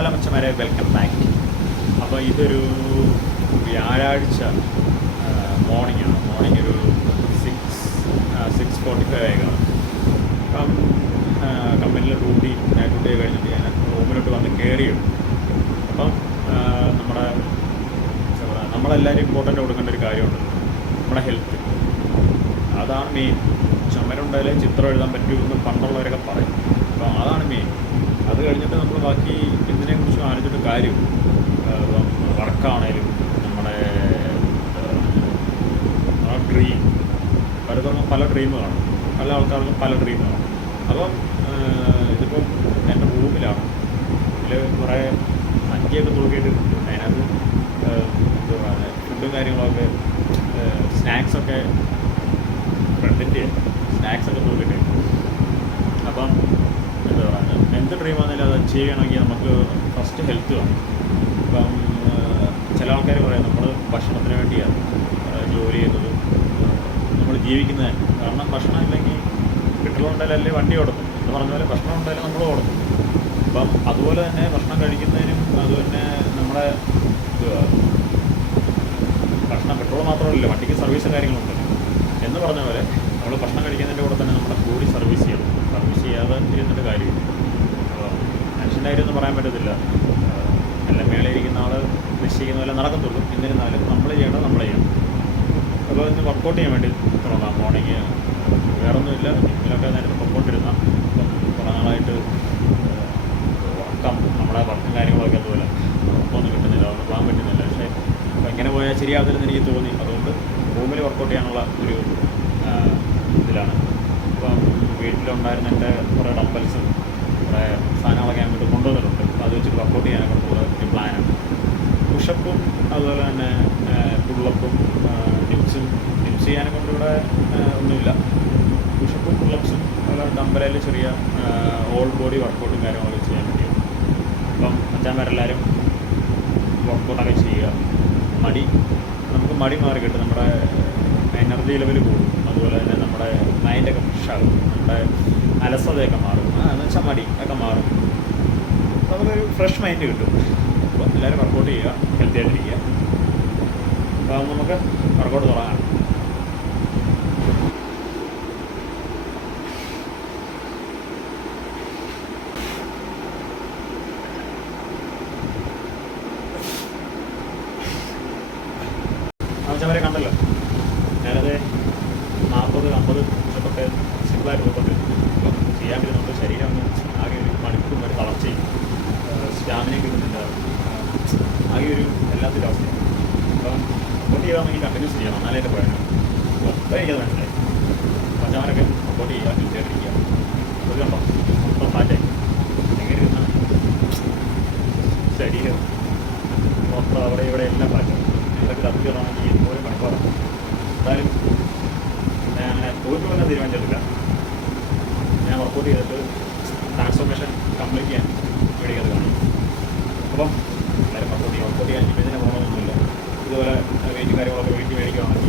Hello മച്ചന്മാരെ, welcome back. അപ്പോൾ ഇതൊരു വ്യാഴാഴ്ച മോർണിംഗ് ഒരു 6:45 ആയിക്കാണ്. അപ്പം കമ്പനിയിലെ നൈറ്റ് ഡ്യൂട്ടി കഴിഞ്ഞിട്ട് ഞാൻ റൂമിലോട്ട് വന്ന് കയറിയുള്ളൂ. അപ്പം നമ്മളെല്ലാവരും ഇമ്പോർട്ടൻ്റ് കൊടുക്കേണ്ട ഒരു കാര്യമുണ്ട്, നമ്മുടെ ഹെൽത്ത്. അതാണ് മെയിൻ. ചുമരുണ്ടായാലേ ചിത്രം എഴുതാൻ പറ്റുമെന്ന് പണ്ടുള്ളവരൊക്കെ പറയും. അപ്പം അതാണ് മെയിൻ. അത് കഴിഞ്ഞിട്ട് നമ്മൾ ബാക്കി ഇതിനെക്കുറിച്ച് ആലോചിച്ചിട്ട് കാര്യം. വർക്കാണേലും നമ്മുടെ ഡ്രീം, പലതവണ പല ഡ്രീം കാണും, പല ആൾക്കാർക്കും പല ഡ്രീം കാണും. അപ്പം ഇതിപ്പം എൻ്റെ റൂമിലാണ്. ഇതിൽ കുറേ സഞ്ചിയൊക്കെ തൂക്കിയിട്ട് അതിനകത്ത് എന്തുവാ ഫുഡും കാര്യങ്ങളൊക്കെ, സ്നാക്സൊക്കെ, ഫ്രണ്ടിൻ്റെ സ്നാക്സൊക്കെ തൂക്കിയിട്ട്. അപ്പം എന്താ പറയുക, എന്ത് ഡ്രീമാണെങ്കിലും അത് അച്ചീവ് ചെയ്യണമെങ്കിൽ നമുക്ക് ഫസ്റ്റ് ഹെൽത്ത് വേണം. ഇപ്പം ചില ആൾക്കാർ പറയാം നമ്മൾ ഭക്ഷണത്തിന് വേണ്ടിയാണ് ജോലി ചെയ്യുന്നത്, നമ്മൾ ജീവിക്കുന്നത്. കാരണം ഭക്ഷണം ഇല്ലെങ്കിൽ പെട്രോൾ ഉണ്ടായാലല്ലേ വണ്ടി ഓടുന്നു എന്ന് പറഞ്ഞ പോലെ ഭക്ഷണം ഉണ്ടായാലും നമ്മൾ ഓടുന്നു. അപ്പം അതുപോലെ തന്നെ ഭക്ഷണം കഴിക്കുന്നതിനും അതുതന്നെ നമ്മുടെ ഭക്ഷണം പെട്രോൾ മാത്രമല്ല, വണ്ടിക്ക് സർവീസും കാര്യങ്ങളുണ്ടല്ലോ എന്ന് പറഞ്ഞ പോലെ നമ്മൾ ഭക്ഷണം കഴിക്കുന്നതിൻ്റെ കൂടെ തന്നെ നമ്മുടെ ബോഡി സർവീസ് ചെയ്യണം. സർവീസ് ചെയ്യാതെ ഇരുന്നിട്ട് കാര്യമില്ല. അപ്പോൾ മനുഷ്യൻ്റെ കാര്യമൊന്നും പറയാൻ പറ്റത്തില്ല. എല്ലാം മേളെ ഇരിക്കുന്ന ആൾ നിശ്ചയിക്കുന്ന പോലെ നടക്കത്തുള്ളൂ. എന്നിരുന്നാലും നമ്മൾ ചെയ്യണം. അപ്പോൾ ഇന്ന് വർക്കൗട്ട് ചെയ്യാൻ വേണ്ടി തുടങ്ങാം. മോർണിംഗ് വേറൊന്നുമില്ല, ജിമ്മിലൊക്കെ നേരത്തെ പൊക്കോണ്ടിരുന്ന. ഇപ്പം കുറേ നാളായിട്ട് നമ്മുടെ വർക്കും കാര്യങ്ങളൊക്കെ അതുപോലെ ഉറപ്പൊന്നും കിട്ടുന്നില്ല, അതുകൊണ്ട് പോകാൻ പറ്റുന്നില്ല. പക്ഷേ അപ്പോൾ ഇങ്ങനെ പോയാൽ ശരിയാകത്തില്ലെന്ന് എനിക്ക് തോന്നി. അതുകൊണ്ട് റൂമിൽ വർക്കൗട്ട് ചെയ്യാനുള്ള ഒരു ഇതിലാണ്. ഇപ്പം വീട്ടിലുണ്ടായിരുന്ന എൻ്റെ കുറേ ഡംബൽസും കുറേ സാധനങ്ങളൊക്കെ ഞാൻ വീട്ടിൽ കൊണ്ടുവന്നിട്ടുണ്ട്. അപ്പോൾ അത് വെച്ചിട്ട് വർക്കൗട്ട് ചെയ്യാനൊക്കെ കൂടുതൽ ഒരു പ്ലാനാണ്. പുഷപ്പും അതുപോലെ തന്നെ പുള്ളപ്പും ഡിപ്സ് ചെയ്യാനെ കൊണ്ട് ഇവിടെ ഒന്നുമില്ല. പുഷപ്പും പുള്ളപ്സും അതുപോലെ ഡംബലയിൽ ചെറിയ ഓൾ ബോഡി വർക്കൗട്ടും കാര്യങ്ങളൊക്കെ ചെയ്യാൻ വേണ്ടിയാണ്. അപ്പം അച്ഛന്മാരെല്ലാവരും വർക്കൗട്ടൊക്കെ ചെയ്യുക. നമുക്ക് മടി മാറി കിട്ടും, നമ്മുടെ എനർജി ലെവൽ കൂടും. അതുപോലെ തന്നെ നമ്മുടെ മൈൻഡൊക്കെ ഫ്രഷാകും, നമ്മുടെ അലസതയൊക്കെ മാറും. എന്ന് വെച്ചാൽ മടി ഒക്കെ മാറും, നമുക്കൊരു ഫ്രഷ് മൈൻഡ് കിട്ടും. അപ്പോൾ എല്ലാവരും വർക്കൗട്ട് ചെയ്യുക, ഹെൽത്തി ആയിട്ടിരിക്കുക. അപ്പോൾ നമുക്ക് വർക്കൗട്ട് തുടങ്ങാം. അവരെ കണ്ടല്ലോ, ഞാനത് 40-50 പുഷപ്പൊക്കെ സിമ്പിളായിട്ട് പോയിട്ട് ഇപ്പം ചെയ്യാൻ പറ്റും. നമ്മുടെ ശരീരം ആകെ ഒരു മടുപ്പും ഒരു തളർച്ചയും സ്റ്റാമിനയും കിട്ടുന്നില്ല, ആകെ ഒരു എല്ലാത്തിൻ്റെ അവസ്ഥയും. അപ്പം സപ്പോർട്ട് ചെയ്താണെങ്കിൽ കണ്ടിന്യൂസ് ചെയ്യണം, എന്നാലേ എൻ്റെ പോയാലും മൊത്തം എനിക്കത് മനസ്സിലായി. പഞ്ചാമരൊക്കെ സപ്പോർട്ട് ചെയ്യുക, ഹെൽത്തിയായിട്ടിരിക്കുക. അത് കണ്ടോ മൊത്തം ഫാറ്റായി എങ്ങനെ ഇരുന്നാൽ ശരീരം മൊത്തം അവിടെ ഇവിടെ എല്ലാം ഫാറ്റായി. ഇതൊക്കെ തപ്പിക്കണമെങ്കിൽ ഇതുപോലെ മണിക്കൂറാണ്. എന്തായാലും ഞാൻ അങ്ങനെ പോയിട്ട് വല്ല തീരുമാനിച്ചിട്ടില്ല. ഞാൻ വർക്കൗട്ട് ചെയ്തിട്ട് ട്രാൻസ്ഫോർമേഷൻ കംപ്ലീറ്റ് ചെയ്യാൻ വേണ്ടിയത് കാണും. അപ്പം എല്ലാവരും വർക്കൗട്ട് ചെയ്യാൻ ഇപ്പം ഇതിനെ പോകണമെന്നൊന്നുമില്ല. ഇതുപോലെ വെയിറ്റ് കാര്യങ്ങളൊക്കെ മേടിക്കുകയാണ്